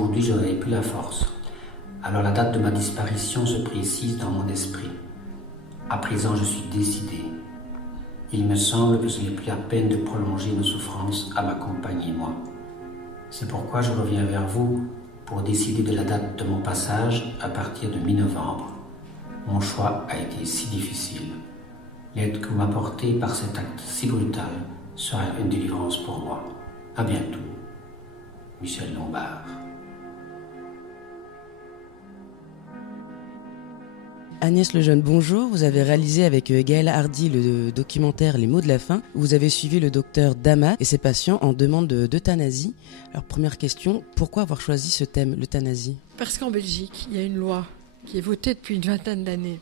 Aujourd'hui, je n'avais plus la force. Alors la date de ma disparition se précise dans mon esprit. À présent, je suis décidé. Il me semble que ce n'est plus la peine de prolonger nos souffrances à ma compagne et moi. C'est pourquoi je reviens vers vous pour décider de la date de mon passage à partir de mi-novembre. Mon choix a été si difficile. L'aide que vous m'apportez par cet acte si brutal sera une délivrance pour moi. À bientôt. Michel Lombard. Agnès Lejeune, bonjour. Vous avez réalisé avec Gaël Hardy le documentaire Les mots de la fin. Vous avez suivi le docteur Damas et ses patients en demande d'euthanasie. Alors première question, pourquoi avoir choisi ce thème, l'euthanasie ? Parce qu'en Belgique, il y a une loi qui est votée depuis une vingtaine d'années.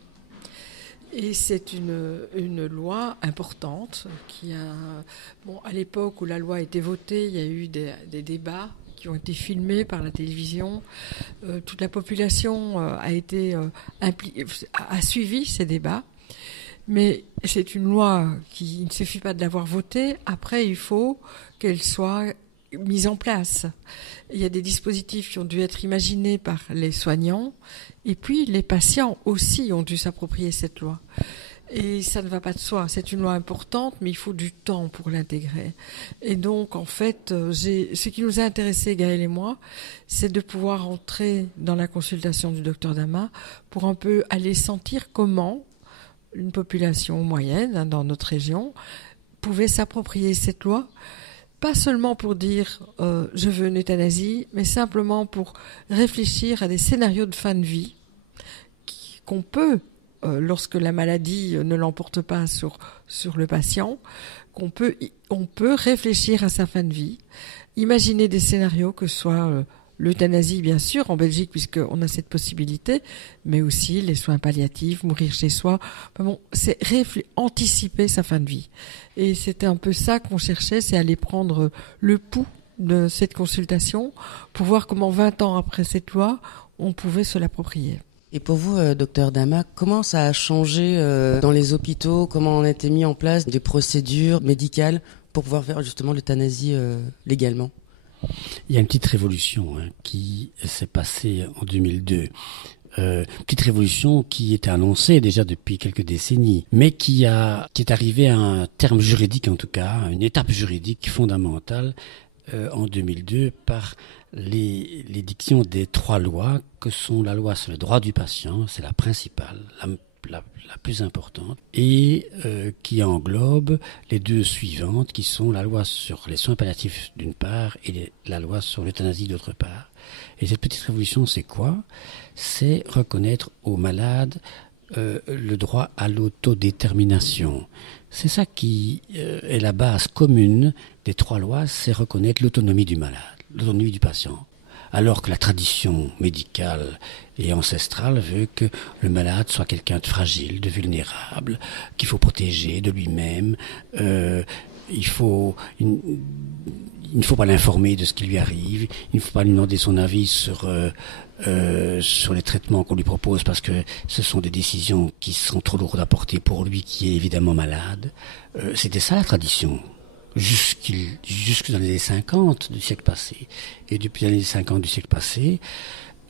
Et c'est une loi importante qui à l'époque où la loi a été votée, il y a eu des débats qui ont été filmés par la télévision. Toute la population a suivi ces débats. Mais c'est une loi qui ne suffit pas de l'avoir votée. Après, il faut qu'elle soit mise en place. Il y a des dispositifs qui ont dû être imaginés par les soignants. Et puis, les patients aussi ont dû s'approprier cette loi. Et ça ne va pas de soi. C'est une loi importante, mais il faut du temps pour l'intégrer. Et donc, en fait, ce qui nous a intéressés, Gaël et moi, c'est de pouvoir entrer dans la consultation du docteur Damas pour un peu aller sentir comment une population moyenne dans notre région pouvait s'approprier cette loi. Pas seulement pour dire je veux une euthanasie, mais simplement pour réfléchir à des scénarios de fin de vie qu'on peut, lorsque la maladie ne l'emporte pas sur le patient, on peut réfléchir à sa fin de vie, imaginer des scénarios que ce soit l'euthanasie bien sûr en Belgique puisqu'on a cette possibilité, mais aussi les soins palliatifs, mourir chez soi. C'est anticiper sa fin de vie. Et c'était un peu ça qu'on cherchait, c'est aller prendre le pouls de cette consultation pour voir comment 20 ans après cette loi, on pouvait se l'approprier. Et pour vous, docteur Damas, comment ça a changé dans les hôpitaux ? Comment on a été mis en place des procédures médicales pour pouvoir faire justement l'euthanasie légalement ? Il y a une petite révolution qui s'est passée en 2002. Petite révolution qui était annoncée déjà depuis quelques décennies, mais qui est arrivée à un terme juridique en tout cas, une étape juridique fondamentale en 2002 par l'édiction des 3 lois que sont la loi sur le droit du patient, c'est la principale, la plus importante, et qui englobe les 2 suivantes qui sont la loi sur les soins palliatifs d'une part et la loi sur l'euthanasie d'autre part. Et cette petite révolution, c'est quoi ? C'est reconnaître aux malades le droit à l'autodétermination. C'est ça qui est la base commune des 3 lois, c'est reconnaître l'autonomie du malade, l'autonomie du patient. Alors que la tradition médicale et ancestrale veut que le malade soit quelqu'un de fragile, de vulnérable, qu'il faut protéger de lui-même. Il ne faut pas l'informer de ce qui lui arrive. Il ne faut pas lui demander son avis sur les traitements qu'on lui propose parce que ce sont des décisions qui sont trop lourdes à porter pour lui qui est évidemment malade. C'était ça la tradition. Jusque dans les années 50 du siècle passé. Et depuis les années 50 du siècle passé,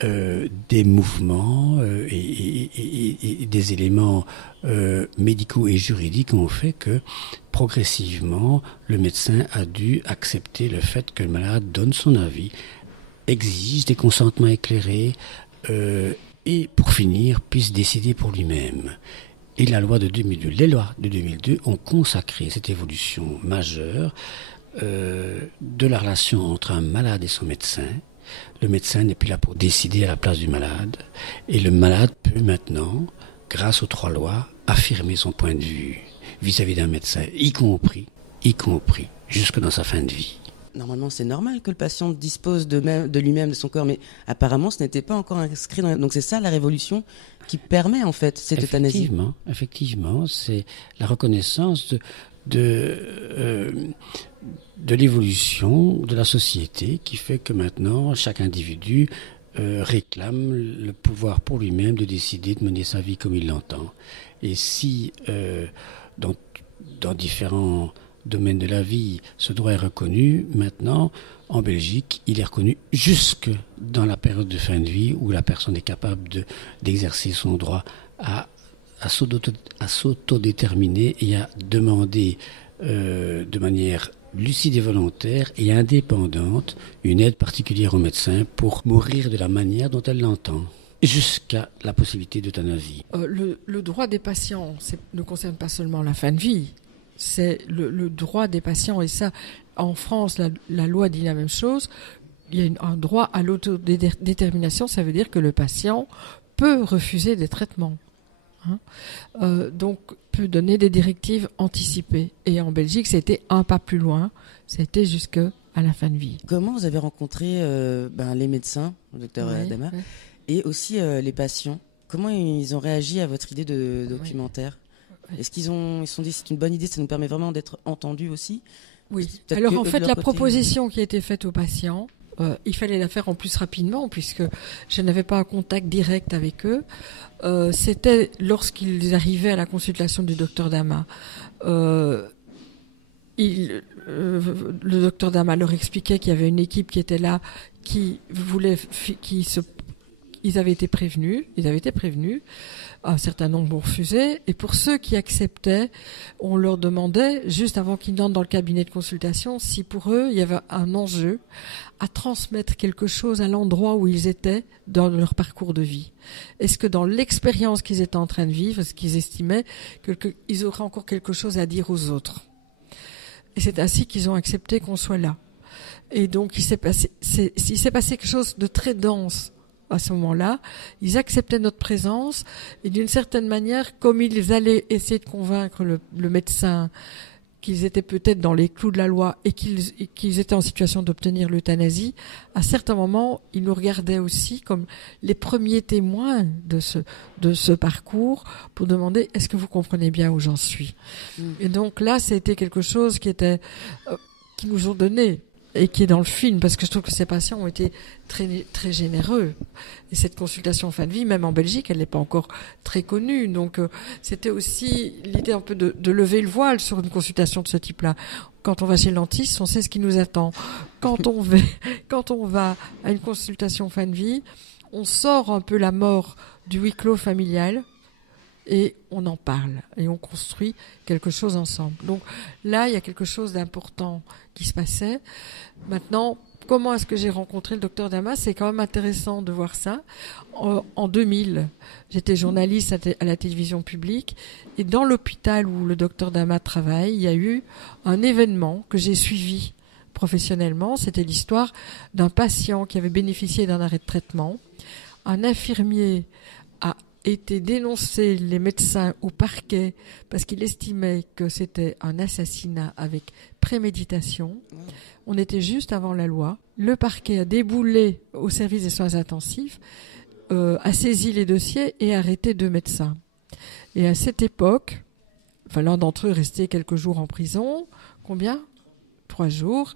des mouvements et des éléments médicaux et juridiques ont fait que progressivement, le médecin a dû accepter le fait que le malade donne son avis, exige des consentements éclairés et, pour finir, puisse décider pour lui-même. Et la loi de 2002, les lois de 2002 ont consacré cette évolution majeure de la relation entre un malade et son médecin. Le médecin n'est plus là pour décider à la place du malade. Et le malade peut maintenant, grâce aux 3 lois, affirmer son point de vue vis-à-vis d'un médecin, y compris jusque dans sa fin de vie. Normalement, c'est normal que le patient dispose de lui-même, de son corps, mais apparemment, ce n'était pas encore inscrit dans... Donc c'est ça la révolution qui permet en fait cette euthanasie. Effectivement, c'est la reconnaissance de l'évolution de la société qui fait que maintenant, chaque individu réclame le pouvoir pour lui-même de décider de mener sa vie comme il l'entend. Et si, dans différents domaine de la vie, ce droit est reconnu. Maintenant, en Belgique, il est reconnu jusque dans la période de fin de vie où la personne est capable d'exercer son droit à s'autodéterminer et à demander de manière lucide et volontaire et indépendante une aide particulière au médecin pour mourir de la manière dont elle l'entend, jusqu'à la possibilité d'euthanasie. Le droit des patients ne concerne pas seulement la fin de vie, c'est le droit des patients, et ça, en France, la loi dit la même chose. Il y a un droit à l'autodétermination, ça veut dire que le patient peut refuser des traitements. Donc peut donner des directives anticipées. Et en Belgique, c'était un pas plus loin, c'était jusqu'à la fin de vie. Comment vous avez rencontré les médecins, le docteur Dama, et aussi les patients? Comment ils ont réagi à votre idée de documentaire? Est-ce qu'ils se sont dit c'est une bonne idée, ça nous permet vraiment d'être entendus aussi? Oui. Alors en fait, la proposition qui a été faite aux patients, il fallait la faire en plus rapidement puisque je n'avais pas un contact direct avec eux. C'était lorsqu'ils arrivaient à la consultation du docteur Dama. Le docteur Dama leur expliquait qu'il y avait une équipe qui était là, ils avaient été prévenus. Un certain nombre ont refusé. Et pour ceux qui acceptaient, on leur demandait, juste avant qu'ils n'entrent dans le cabinet de consultation, si pour eux, il y avait un enjeu à transmettre quelque chose à l'endroit où ils étaient dans leur parcours de vie. Est-ce que dans l'expérience qu'ils étaient en train de vivre, est-ce qu'ils estimaient qu'ils auraient encore quelque chose à dire aux autres? Et c'est ainsi qu'ils ont accepté qu'on soit là. Et donc, il s'est passé quelque chose de très dense à ce moment-là. Ils acceptaient notre présence et d'une certaine manière, comme ils allaient essayer de convaincre le médecin qu'ils étaient peut-être dans les clous de la loi et qu'ils étaient en situation d'obtenir l'euthanasie, à certains moments, ils nous regardaient aussi comme les premiers témoins de ce parcours pour demander est-ce que vous comprenez bien où j'en suis. Et donc là, c'était quelque chose qui nous ont donné et qui est dans le film, parce que je trouve que ces patients ont été très, très généreux. Et cette consultation fin de vie, même en Belgique, elle n'est pas encore très connue. Donc, c'était aussi l'idée un peu de lever le voile sur une consultation de ce type-là. Quand on va chez le dentiste, on sait ce qui nous attend. Quand on va à une consultation fin de vie, on sort un peu la mort du huis clos familial, et on en parle, et on construit quelque chose ensemble. Donc là, il y a quelque chose d'important qui se passait. Maintenant, comment est-ce que j'ai rencontré le docteur Dama? C'est quand même intéressant de voir ça. En 2000, j'étais journaliste à la télévision publique, et dans l'hôpital où le docteur Dama travaille, il y a eu un événement que j'ai suivi professionnellement. C'était l'histoire d'un patient qui avait bénéficié d'un arrêt de traitement. Un infirmier a été dénoncé les médecins au parquet parce qu'il estimait que c'était un assassinat avec préméditation. On était juste avant la loi. Le parquet a déboulé au service des soins intensifs, a saisi les dossiers et arrêté 2 médecins. Et à cette époque, l'un d'entre eux restait quelques jours en prison. Combien? 3 jours.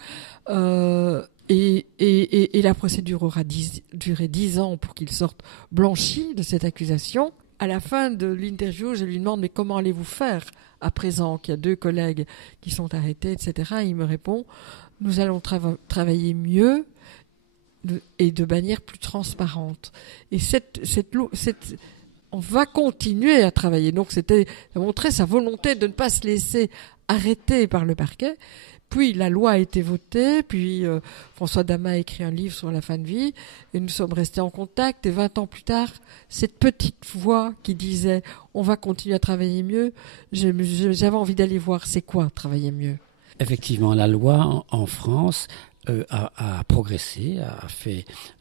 Et la procédure aura duré 10 ans pour qu'il sorte blanchi de cette accusation. À la fin de l'interview, je lui demande « Mais comment allez-vous faire à présent qu'il y a 2 collègues qui sont arrêtés, etc. » Et il me répond « Nous allons travailler mieux et de manière plus transparente. » Et on va continuer à travailler. Donc ça montrait sa volonté de ne pas se laisser arrêter par le parquet. Puis la loi a été votée, puis François Dama a écrit un livre sur la fin de vie, et nous sommes restés en contact. Et 20 ans plus tard, cette petite voix qui disait « on va continuer à travailler mieux », j'avais envie d'aller voir c'est quoi travailler mieux. Effectivement, la loi en France a progressé,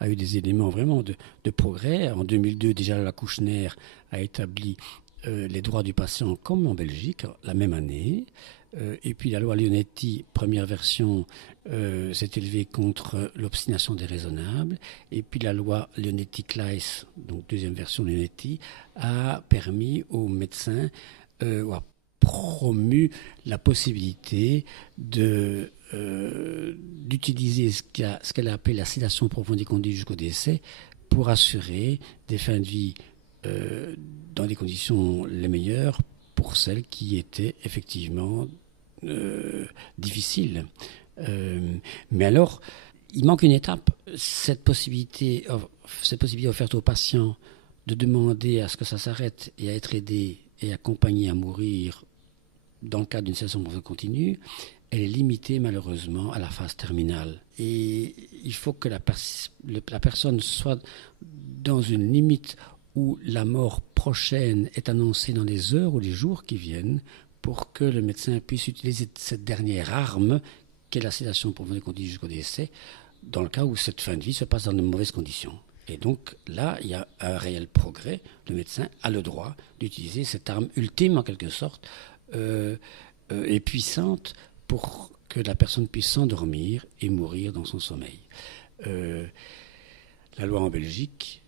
a eu des éléments vraiment de progrès. En 2002, déjà, la Kouchner a établi les droits du patient comme en Belgique, la même année. Et puis la loi Leonetti, première version, s'est élevée contre l'obstination déraisonnable. Et puis la loi Leonetti-Claes, donc deuxième version Leonetti, a permis aux médecins, ou a promu la possibilité d'utiliser ce qu'elle a appelé la sédation approfondie conduite jusqu'au décès pour assurer des fins de vie dans des conditions les meilleures pour celles qui étaient effectivement difficile. Mais alors, il manque une étape. Cette possibilité offerte aux patients de demander à ce que ça s'arrête et à être aidé et accompagné à mourir dans le cadre d'une sédation continue, elle est limitée malheureusement à la phase terminale. Et il faut que la personne soit dans une limite où la mort prochaine est annoncée dans les heures ou les jours qui viennent pour que le médecin puisse utiliser cette dernière arme qu'est la sédation continue jusqu'au décès, dans le cas où cette fin de vie se passe dans de mauvaises conditions. Et donc là, il y a un réel progrès. Le médecin a le droit d'utiliser cette arme ultime, en quelque sorte, et puissante pour que la personne puisse s'endormir et mourir dans son sommeil. La loi en Belgique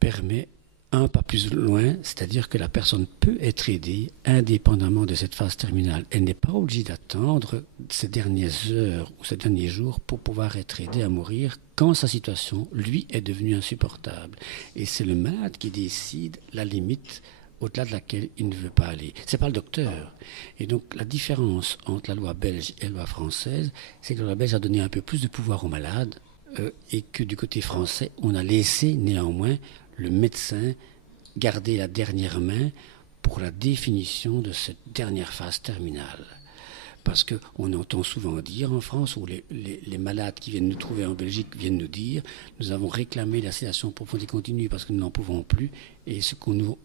permet un pas plus loin, c'est-à-dire que la personne peut être aidée indépendamment de cette phase terminale. Elle n'est pas obligée d'attendre ces dernières heures ou ces derniers jours pour pouvoir être aidée à mourir quand sa situation, lui, est devenue insupportable. Et c'est le malade qui décide la limite au-delà de laquelle il ne veut pas aller. C'est pas le docteur. Et donc la différence entre la loi belge et la loi française, c'est que la loi belge a donné un peu plus de pouvoir aux malades et que du côté français, on a laissé néanmoins le médecin garder la dernière main pour la définition de cette dernière phase terminale. Parce qu'on entend souvent dire en France, ou les malades qui viennent nous trouver en Belgique viennent nous dire, nous avons réclamé la sédation profonde et continue parce que nous n'en pouvons plus, et ce qu'on nous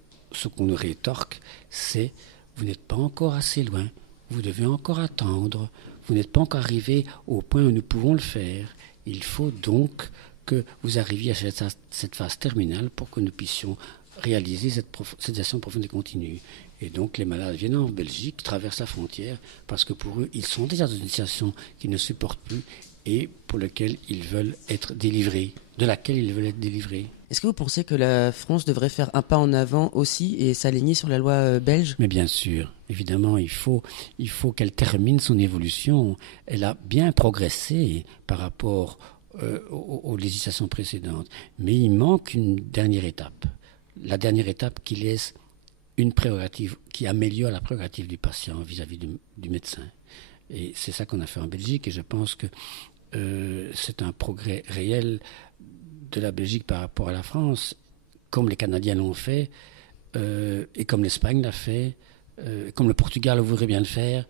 rétorque, c'est « vous n'êtes pas encore assez loin, vous devez encore attendre, vous n'êtes pas encore arrivé au point où nous pouvons le faire. Il faut donc que vous arriviez à cette phase terminale pour que nous puissions réaliser cette sédation profonde et continue. » Et donc les malades viennent en Belgique, traversent la frontière, parce que pour eux, ils sont déjà dans une situation qu'ils ne supportent plus et pour laquelle ils veulent être délivrés, de laquelle ils veulent être délivrés. Est-ce que vous pensez que la France devrait faire un pas en avant aussi et s'aligner sur la loi belge ? Mais bien sûr, évidemment, il faut qu'elle termine son évolution. Elle a bien progressé par rapport aux législations précédentes. Mais il manque une dernière étape. La dernière étape qui laisse une prérogative, qui améliore la prérogative du patient vis-à-vis du médecin. Et c'est ça qu'on a fait en Belgique et je pense que c'est un progrès réel de la Belgique par rapport à la France, comme les Canadiens l'ont fait, et comme l'Espagne l'a fait, comme le Portugal voudrait bien le faire,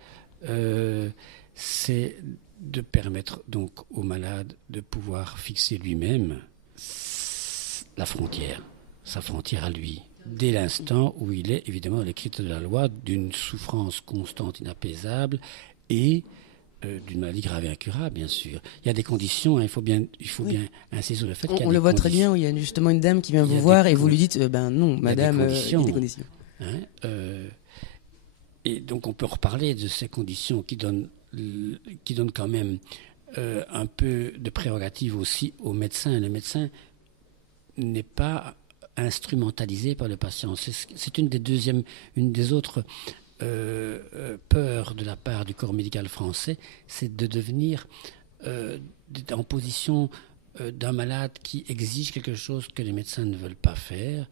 c'est de permettre donc au malade de pouvoir fixer lui-même la frontière, sa frontière à lui, dès l'instant où il est évidemment dans les critères de la loi d'une souffrance constante, inapaisable et d'une maladie grave et incurable, bien sûr. Il y a des conditions, hein, il faut bien insister sur le fait qu'il y a des conditions. On le voit très bien, où il y a justement une dame qui vient vous voir et vous lui dites non, madame, il y a des conditions. Hein, et donc on peut reparler de ces conditions qui donnent quand même un peu de prérogative aussi au médecin. Le médecin n'est pas instrumentalisé par le patient. C'est une des autres peurs de la part du corps médical français, c'est de devenir en position d'un malade qui exige quelque chose que les médecins ne veulent pas faire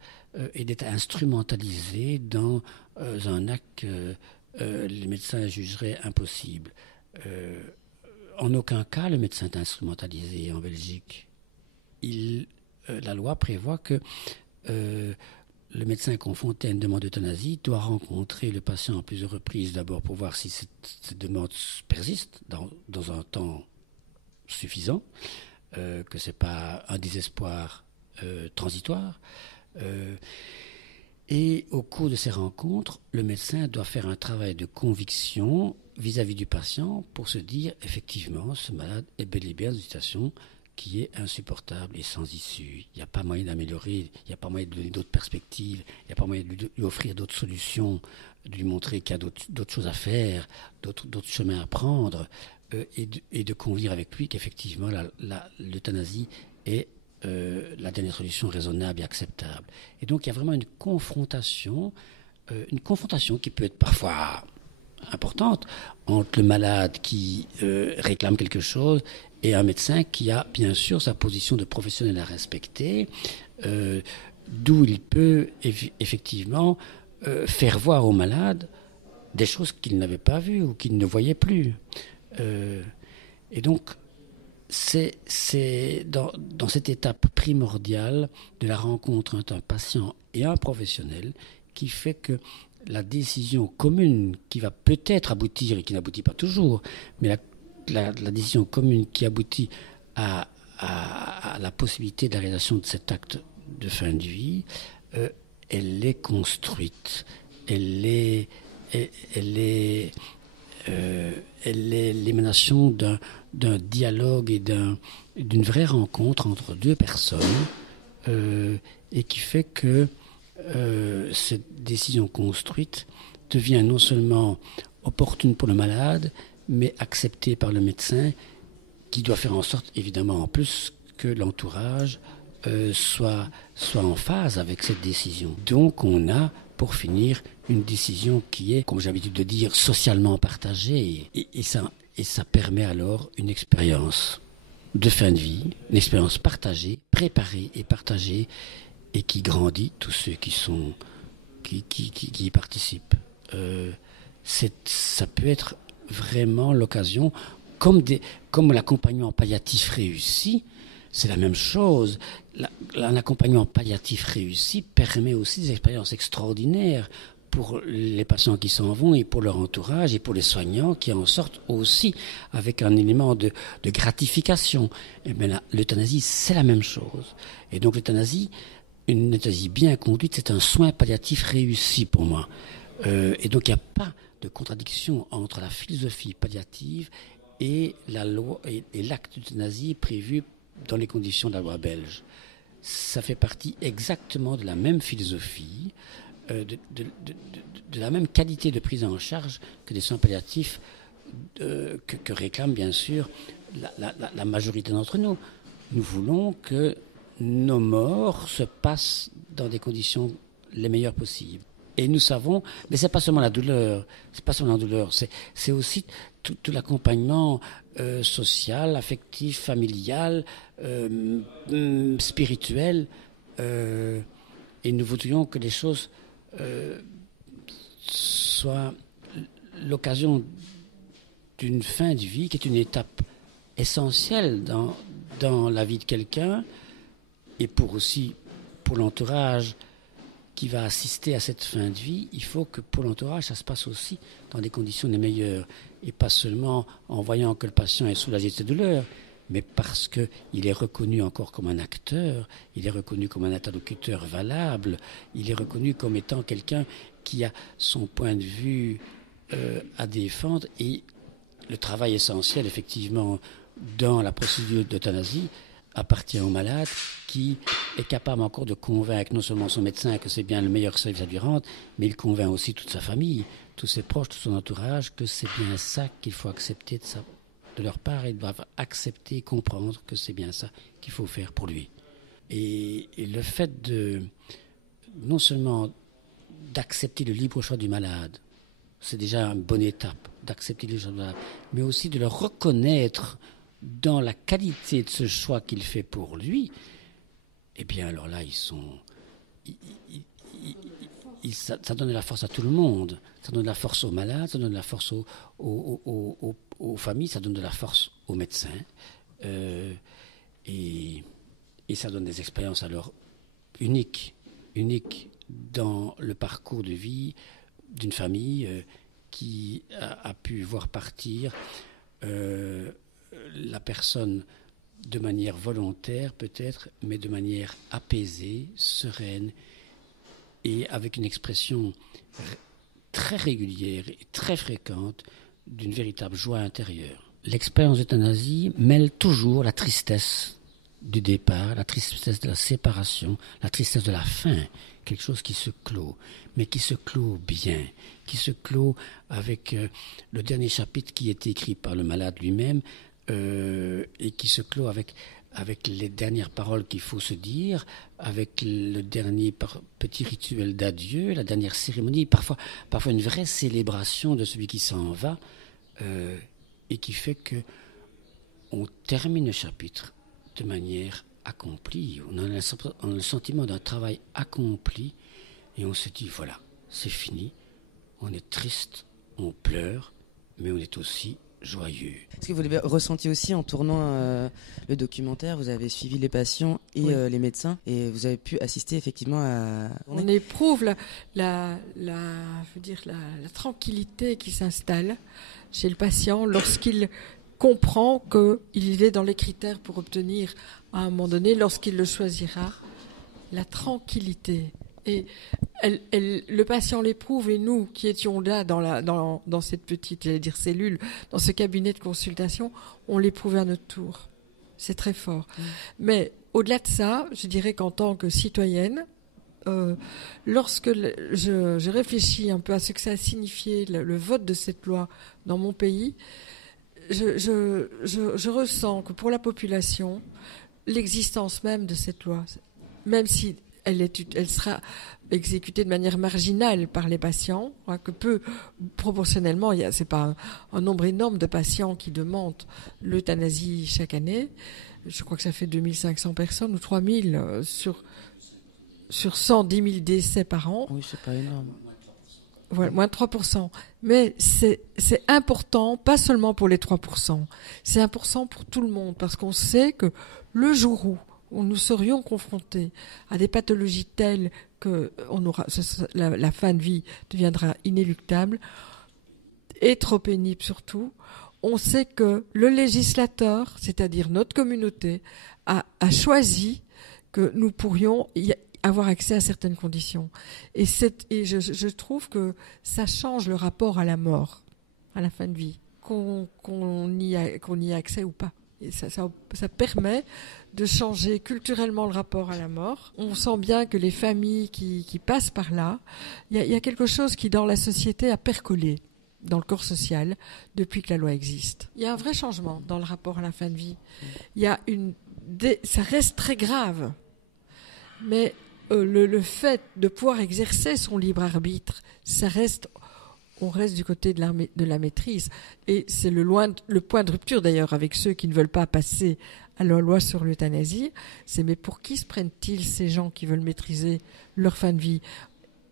et d'être instrumentalisé dans un acte que les médecins jugeraient impossible. En aucun cas le médecin est instrumentalisé en Belgique. La loi prévoit que le médecin confronté à une demande d'euthanasie doit rencontrer le patient à plusieurs reprises, d'abord pour voir si cette demande persiste dans un temps suffisant, que ce n'est pas un désespoir transitoire. Et au cours de ces rencontres, le médecin doit faire un travail de conviction vis-à-vis du patient pour se dire, effectivement, ce malade est bel et bien dans une situation qui est insupportable et sans issue. Il n'y a pas moyen d'améliorer, il n'y a pas moyen de donner d'autres perspectives, il n'y a pas moyen de lui offrir d'autres solutions, de lui montrer qu'il y a d'autres choses à faire, d'autres chemins à prendre, et de convenir avec lui qu'effectivement l'euthanasie est la dernière solution raisonnable et acceptable. Et donc il y a vraiment une confrontation qui peut être parfois importante entre le malade qui réclame quelque chose et un médecin qui a bien sûr sa position de professionnel à respecter, d'où il peut effectivement faire voir au malade des choses qu'il n'avait pas vues ou qu'il ne voyait plus. Et donc, c'est dans cette étape primordiale de la rencontre entre un patient et un professionnel qui fait que la décision commune qui va peut-être aboutir, et qui n'aboutit pas toujours, mais la décision commune qui aboutit à la possibilité de la réalisation de cet acte de fin de vie, elle est construite, elle est l'émanation d'un dialogue et d'une vraie rencontre entre deux personnes, et qui fait que cette décision construite devient non seulement opportune pour le malade, mais acceptée par le médecin, qui doit faire en sorte, évidemment, en plus, que l'entourage soit en phase avec cette décision. Donc on a, pour finir, une décision qui est, comme j'ai l'habitude de dire, socialement partagée, et ça permet alors une expérience de fin de vie, une expérience partagée, préparée et partagée, et qui grandit tous ceux qui y participent. Ça peut être vraiment l'occasion, comme l'accompagnement palliatif réussi, c'est la même chose. Un accompagnement palliatif réussi permet aussi des expériences extraordinaires pour les patients qui s'en vont et pour leur entourage et pour les soignants qui en sortent aussi avec un élément de gratification. Et bien l'euthanasie, c'est la même chose. Et donc une euthanasie bien conduite, c'est un soin palliatif réussi pour moi. Et donc il n'y a pas de contradiction entre la philosophie palliative et la loi et l'acte d'euthanasie prévu dans les conditions de la loi belge. Ça fait partie exactement de la même philosophie, de la même qualité de prise en charge que des soins palliatifs que réclame bien sûr la majorité d'entre nous. Nous voulons que nos morts se passent dans des conditions les meilleures possibles. Et nous savons, mais c'est pas seulement la douleur, c'est aussi tout l'accompagnement social, affectif, familial, spirituel, et nous voudrions que les choses soient l'occasion d'une fin de vie qui est une étape essentielle dans la vie de quelqu'un, et pour l'entourage qui va assister à cette fin de vie. Il faut que pour l'entourage, ça se passe aussi dans des conditions les meilleures, et pas seulement en voyant que le patient est soulagé de ses douleurs, mais parce qu'il est reconnu encore comme un acteur, il est reconnu comme un interlocuteur valable, il est reconnu comme étant quelqu'un qui a son point de vue à défendre. Et le travail essentiel, effectivement, dans la procédure d'euthanasie appartient au malade, qui est capable encore de convaincre non seulement son médecin que c'est bien le meilleur service à lui rendre, mais il convainc aussi toute sa famille, tous ses proches, tout son entourage, que c'est bien ça qu'il faut accepter de leur part, et ils doivent accepter et comprendre que c'est bien ça qu'il faut faire pour lui. Et le fait non seulement d'accepter le libre choix du malade, c'est déjà une bonne étape, d'accepter le choix du malade, mais aussi de le reconnaître dans la qualité de ce choix qu'il fait pour lui. Eh bien alors là, ça donne de la force à tout le monde. Ça donne de la force aux malades, ça donne de la force aux familles, ça donne de la force aux médecins. Et ça donne des expériences alors uniques dans le parcours de vie d'une famille qui a pu voir partir la personne de manière volontaire peut-être, mais de manière apaisée, sereine, et avec une expression très régulière et très fréquente d'une véritable joie intérieure. L'expérience d'euthanasie mêle toujours la tristesse du départ, la tristesse de la séparation, la tristesse de la fin, quelque chose qui se clôt, mais qui se clôt bien, qui se clôt avec le dernier chapitre qui est écrit par le malade lui-même, et qui se clôt avec les dernières paroles qu'il faut se dire, avec le dernier petit rituel d'adieu, la dernière cérémonie, parfois une vraie célébration de celui qui s'en va, et qui fait que on termine le chapitre de manière accomplie. On a le sentiment d'un travail accompli, et on se dit voilà, c'est fini, on est triste, on pleure, mais on est aussi joyeux. Est-ce que vous l'avez ressenti aussi en tournant le documentaire? Vous avez suivi les patients et Oui. les médecins, et vous avez pu assister effectivement à... On éprouve la tranquillité qui s'installe chez le patient lorsqu'il comprend qu'il est dans les critères pour obtenir à un moment donné, lorsqu'il le choisira, la tranquillité. Et le patient l'éprouve, et nous qui étions là dans cette petite, j'allais dire cellule, dans ce cabinet de consultation, on l'éprouve à notre tour. C'est très fort. Mais au-delà de ça, je dirais qu'en tant que citoyenne, lorsque je réfléchis un peu à ce que ça a signifié le vote de cette loi dans mon pays, je ressens que pour la population, l'existence même de cette loi, même si elle sera exécutée de manière marginale par les patients, hein, que peu proportionnellement, c'est pas un nombre énorme de patients qui demandent l'euthanasie chaque année. Je crois que ça fait 2500 personnes ou 3000 sur 110 000 décès par an. Oui, c'est pas énorme. Voilà, moins de 3%. Mais c'est important, pas seulement pour les 3%. C'est important pour tout le monde, parce qu'on sait que le jour où nous serions confrontés à des pathologies telles que la fin de vie deviendra inéluctable et trop pénible surtout, on sait que le législateur, c'est-à-dire notre communauté, a choisi que nous pourrions avoir accès à certaines conditions. Et je trouve que ça change le rapport à la mort, à la fin de vie, qu'on y ait accès ou pas. Et ça permet de changer culturellement le rapport à la mort. On sent bien que les familles qui passent par là, il y a quelque chose qui dans la société a percolé dans le corps social depuis que la loi existe. Il y a un vrai changement dans le rapport à la fin de vie. Il y a ça reste très grave, mais le fait de pouvoir exercer son libre arbitre, on reste du côté de la maîtrise. Et c'est le point de rupture d'ailleurs avec ceux qui ne veulent pas passer à la loi sur l'euthanasie. Mais pour qui se prennent-ils ces gens qui veulent maîtriser leur fin de vie?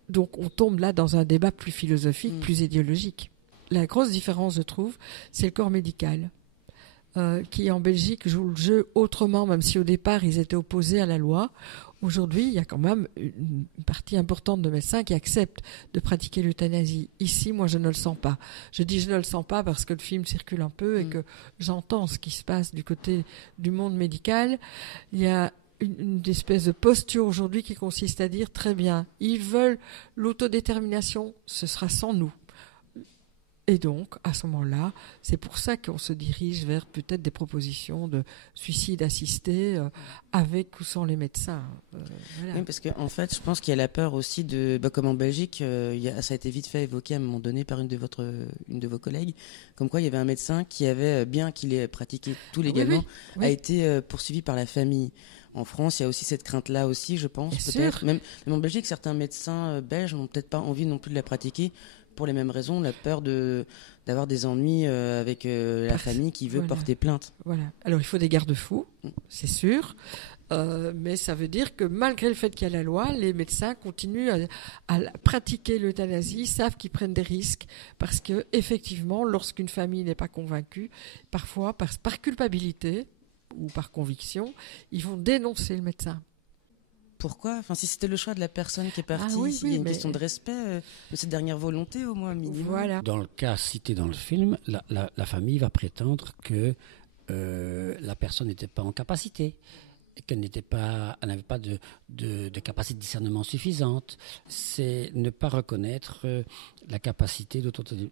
Donc on tombe là dans un débat plus philosophique, plus idéologique. La grosse différence, je trouve, c'est le corps médical. Qui en Belgique joue le jeu autrement, même si au départ ils étaient opposés à la loi. Aujourd'hui, il y a quand même une partie importante de médecins qui acceptent de pratiquer l'euthanasie. Ici, moi, je ne le sens pas. Je dis je ne le sens pas parce que le film circule un peu et que j'entends ce qui se passe du côté du monde médical. Il y a une espèce de posture aujourd'hui qui consiste à dire très bien, ils veulent l'autodétermination, ce sera sans nous. Et donc, à ce moment-là, c'est pour ça qu'on se dirige vers peut-être des propositions de suicide assisté avec ou sans les médecins. Voilà. Oui, parce qu'en fait, je pense qu'il y a la peur aussi comme en Belgique, ça a été vite fait évoqué à un moment donné par une de vos collègues, comme quoi il y avait un médecin qui avait, bien qu'il ait pratiqué tout légalement, oui. a été poursuivi par la famille. En France, il y a aussi cette crainte-là aussi, je pense, Bien peut-être. sûr. Même en Belgique, certains médecins belges n'ont peut-être pas envie non plus de la pratiquer pour les mêmes raisons, la peur d'avoir des ennuis avec la famille qui veut porter plainte. Voilà. Alors il faut des garde-fous, c'est sûr, mais ça veut dire que malgré le fait qu'il y a la loi, les médecins continuent à pratiquer l'euthanasie, savent qu'ils prennent des risques, parce que effectivement, lorsqu'une famille n'est pas convaincue, parfois par culpabilité ou par conviction, ils vont dénoncer le médecin. Pourquoi? Enfin, si c'était le choix de la personne qui est partie, il y a une question de respect de cette dernière volonté au moins minimum. Voilà. Dans le cas cité dans le film, la famille va prétendre que la personne n'était pas en capacité, qu'elle n'avait pas de capacité de discernement suffisante. C'est ne pas reconnaître la capacité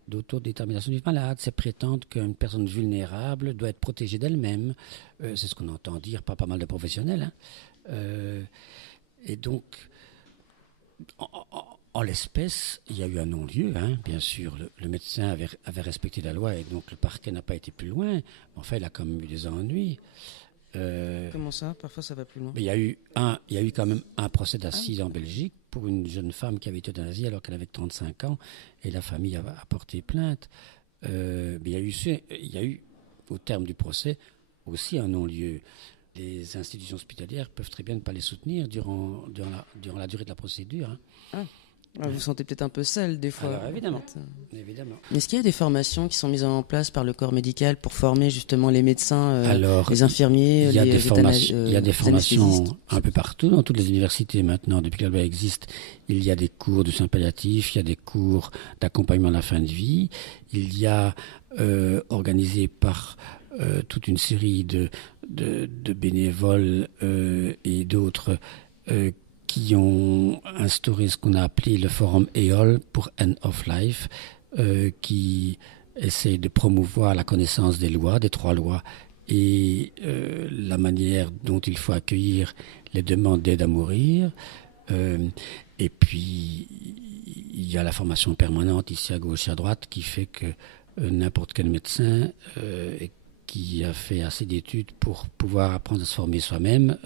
d'autodétermination du malade. C'est prétendre qu'une personne vulnérable doit être protégée d'elle-même. C'est ce qu'on entend dire par pas mal de professionnels. Et donc, en l'espèce, il y a eu un non-lieu, bien sûr. Le médecin avait respecté la loi et donc le parquet n'a pas été plus loin. Mais enfin, il a quand même eu des ennuis. Comment ça? Parfois, ça va plus loin. Mais il y a eu quand même un procès d'assises en Belgique pour une jeune femme qui avait été euthanasiée alors qu'elle avait 35 ans et la famille a porté plainte. Mais il y a eu, au terme du procès, aussi un non-lieu. Les institutions hospitalières peuvent très bien ne pas les soutenir durant la durée de la procédure. Vous vous sentez peut-être un peu seul des fois. Alors, évidemment. Est-ce qu'il y a des formations qui sont mises en place par le corps médical pour former justement les médecins, les infirmiers, il y a des formations un peu partout, dans toutes les universités maintenant, depuis que la loi existe. Il y a des cours de soins palliatifs, il y a des cours d'accompagnement à la fin de vie. Il y a organisé par toute une série de bénévoles et d'autres qui ont instauré ce qu'on a appelé le forum EOL pour End of Life, qui essaie de promouvoir la connaissance des lois, des 3 lois, et la manière dont il faut accueillir les demandes d'aide à mourir. Et puis, il y a la formation permanente ici à gauche et à droite qui fait que n'importe quel médecin qui a fait assez d'études pour pouvoir apprendre à se former soi-même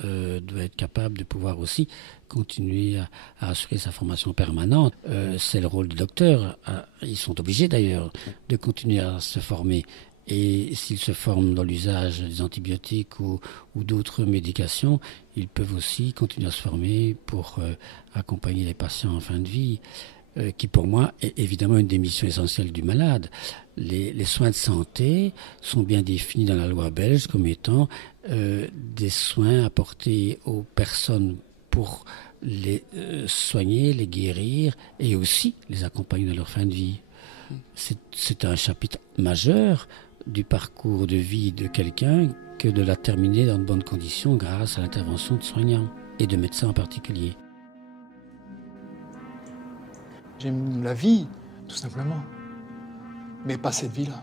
doit être capable de pouvoir aussi continuer à assurer sa formation permanente. C'est le rôle du docteur. Ils sont obligés d'ailleurs de continuer à se former. Et s'ils se forment dans l'usage des antibiotiques ou d'autres médications, ils peuvent aussi continuer à se former pour accompagner les patients en fin de vie, qui pour moi est évidemment une des missions essentielles du malade. Les soins de santé sont bien définis dans la loi belge comme étant des soins apportés aux personnes pour les soigner, les guérir et aussi les accompagner dans leur fin de vie. C'est un chapitre majeur du parcours de vie de quelqu'un que de la terminer dans de bonnes conditions grâce à l'intervention de soignants et de médecins en particulier. J'aime la vie, tout simplement, mais pas cette vie-là.